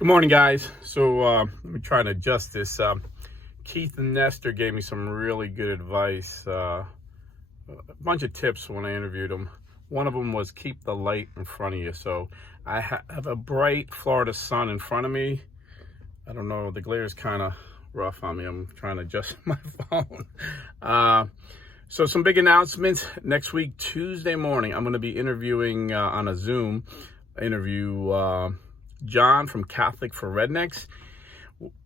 Good morning, guys. So let me try and adjust this. Keith and Nestor gave me some really good advice, a bunch of tips when I interviewed them. One of them was keep the light in front of you. So I have a bright Florida sun in front of me. I don't know, the glare is kind of rough on me. I'm trying to adjust my phone. So some big announcements. Next week, Tuesday morning, I'm going to be interviewing on a Zoom interview John from Catholic for Rednecks.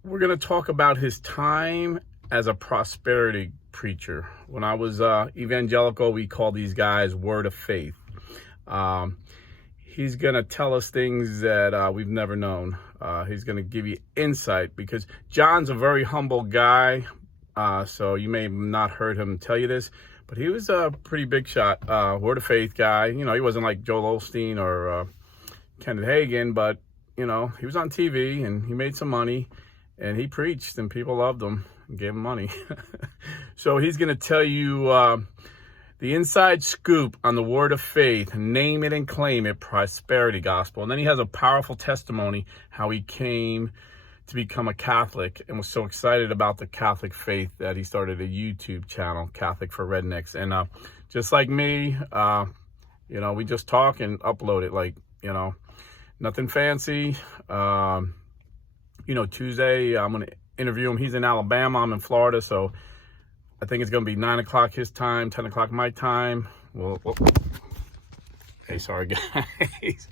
We're going to talk about his time as a prosperity preacher. When I was evangelical, we call these guys word of faith. He's going to tell us things that we've never known. He's going to give you insight because John's a very humble guy. So you may have not heard him tell you this, but he was a pretty big shot, word of faith guy. You know, he wasn't like Joel Osteen or Kenneth Hagin, but you know, he was on TV and he made some money and he preached and people loved him and gave him money. So he's going to tell you the inside scoop on the word of faith, name it and claim it, prosperity gospel. And then he has a powerful testimony how he came to become a Catholic and was so excited about the Catholic faith that he started a YouTube channel, Catholic for Rednecks. And just like me, you know, we just talk and upload it like, you know, nothing fancy. You know, Tuesday, I'm going to interview him. He's in Alabama. I'm in Florida. So I think it's going to be 9 o'clock his time, 10 o'clock my time. Well, hey, sorry, guys.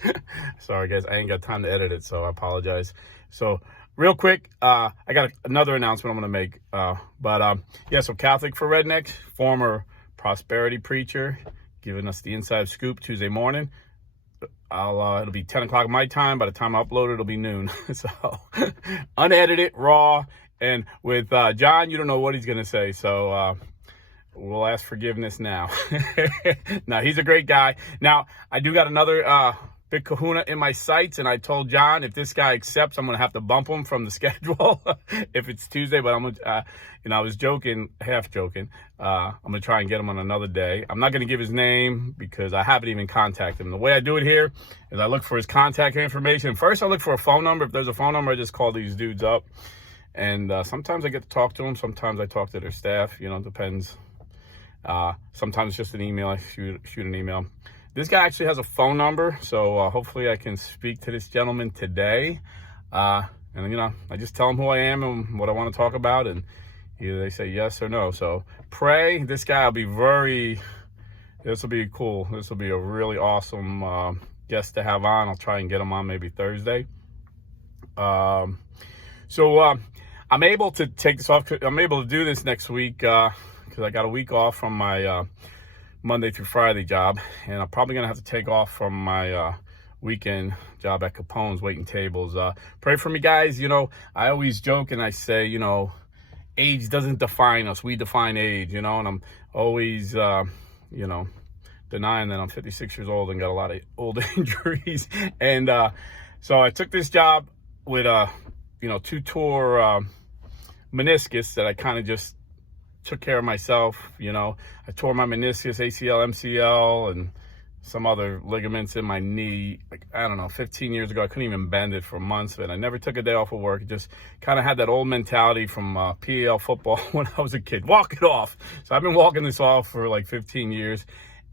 Sorry, guys. I ain't got time to edit it, so I apologize. So real quick, I got another announcement I'm going to make. Yeah, so Catholic for Rednecks, former prosperity preacher, giving us the inside scoop Tuesday morning. It'll be 10 o'clock my time. By the time I upload it, it'll be noon. So unedited, raw. And with John, you don't know what he's going to say. So we'll ask forgiveness now. Now, he's a great guy. Now, I do got another big kahuna in my sights. And I told John, if this guy accepts, I'm going to have to bump him from the schedule if it's Tuesday. But I'm going to, you know, I was joking, half joking. I'm going to try and get him on another day. I'm not going to give his name because I haven't even contacted him. The way I do it here is I look for his contact information. First, I look for a phone number. If there's a phone number, I just call these dudes up. And sometimes I get to talk to them. Sometimes I talk to their staff. You know, it depends. Sometimes it's just an email. I shoot an email. This guy actually has a phone number, so hopefully I can speak to this gentleman today. And, you know, I just tell him who I am and what I want to talk about, and either they say yes or no. So pray. This guy will be this will be cool. This will be a really awesome guest to have on. I'll try and get him on maybe Thursday. I'm able to take this off. I'm able to do this next week because I got a week off from my Monday through Friday job, and I'm probably gonna have to take off from my weekend job at Capone's waiting tables. Pray for me, guys. You know, I always joke and I say, you know, age doesn't define us, we define age, you know. And I'm always you know, denying that I'm 56 years old and got a lot of old injuries. And so I took this job with you know, 2-tour meniscus that I kind of just took care of myself. You know, I tore my meniscus, ACL, MCL, and some other ligaments in my knee, like, I don't know, 15 years ago. I couldn't even bend it for months, and I never took a day off of work. It just kind of had that old mentality from PAL football when I was a kid. Walk it off. So I've been walking this off for like 15 years.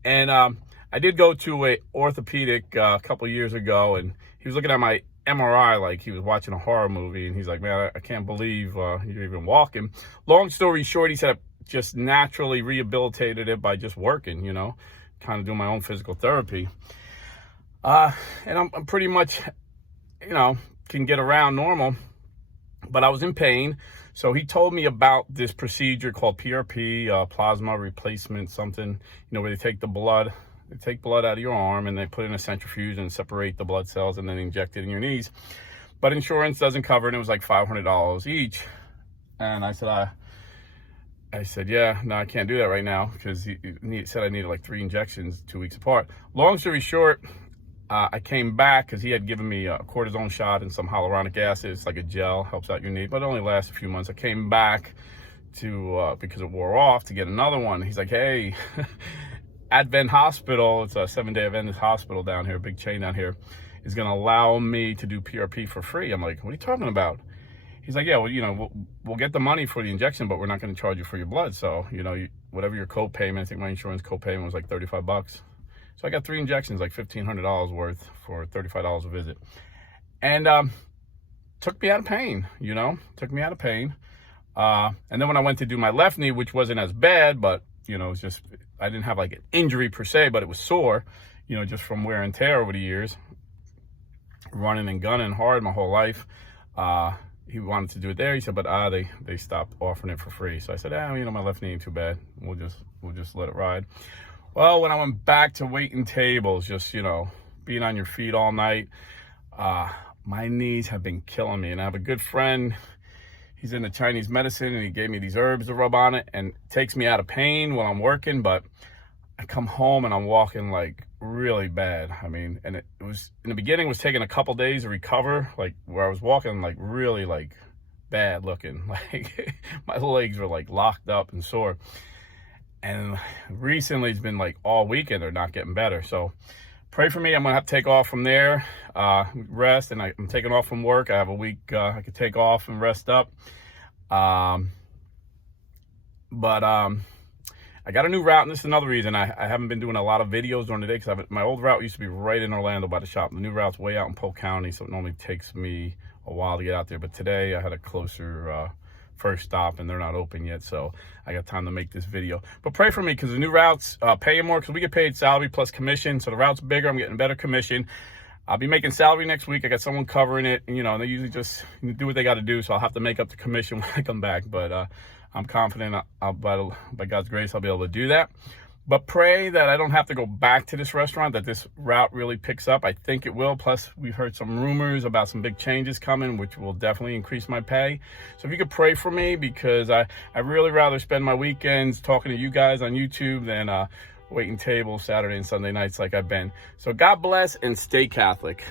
And I did go to a orthopedic a couple years ago, and he was looking at my MRI like he was watching a horror movie, and he's like, man, I can't believe you're even walking. Long story short, he said I just naturally rehabilitated it by just working, you know, kind of doing my own physical therapy. And I'm pretty much, you know, can get around normal, but I was in pain. So he told me about this procedure called PRP, plasma replacement something, you know, where they take the blood. They take blood out of your arm and they put it in a centrifuge and separate the blood cells and then inject it in your knees. But insurance doesn't cover it. It was like $500 each. And I said, yeah, no, I can't do that right now because he said I needed like 3 injections 2 weeks apart. Long story short, I came back because he had given me a cortisone shot and some hyaluronic acid. It's like a gel, helps out your knee, but it only lasts a few months. I came back to, because it wore off, to get another one. He's like, hey, Advent Hospital, it's a 7-day Adventist hospital down here, big chain down here. is going to allow me to do PRP for free. I'm like, what are you talking about? He's like, yeah, well, you know, we'll get the money for the injection, but we're not going to charge you for your blood. So, you know, whatever your co-payment, I think my insurance co-payment was like $35. So I got 3 injections, like $1,500 worth for $35 a visit. And took me out of pain, you know, took me out of pain. And then when I went to do my left knee, which wasn't as bad, but, you know, it was just, I didn't have like an injury per se, but it was sore, you know, just from wear and tear over the years, running and gunning hard my whole life. He wanted to do it there. He said, but they stopped offering it for free. So I said, you know, my left knee ain't too bad. We'll just let it ride. Well, when I went back to waiting tables, just, you know, being on your feet all night, my knees have been killing me. And I have a good friend, he's into Chinese medicine, and he gave me these herbs to rub on it, and it takes me out of pain when I'm working, but I come home and I'm walking like really bad. I mean, and it was, in the beginning, it was taking a couple days to recover, like where I was walking like really like bad looking, like my legs were like locked up and sore. And recently it's been like all weekend they're not getting better. So pray for me. I'm gonna have to take off from there, rest, and I'm taking off from work. I have a week I could take off and rest up. I got a new route, and this is another reason I haven't been doing a lot of videos during the day, because my old route used to be right in Orlando by the shop. The new route's way out in Polk County, so it normally takes me a while to get out there. But today I had a closer first stop, and they're not open yet, so I got time to make this video. But pray for me, because the new routes paying more, because we get paid salary plus commission. So the route's bigger, I'm getting better commission. I'll be making salary next week. I got someone covering it, and, you know, they usually just do what they got to do, so I'll have to make up the commission when I come back. But I'm confident by God's grace I'll be able to do that. But pray that I don't have to go back to this restaurant, that this route really picks up. I think it will. Plus, we've heard some rumors about some big changes coming, which will definitely increase my pay. So if you could pray for me, because I really rather spend my weekends talking to you guys on YouTube than waiting tables Saturday and Sunday nights like I've been. So God bless, and stay Catholic.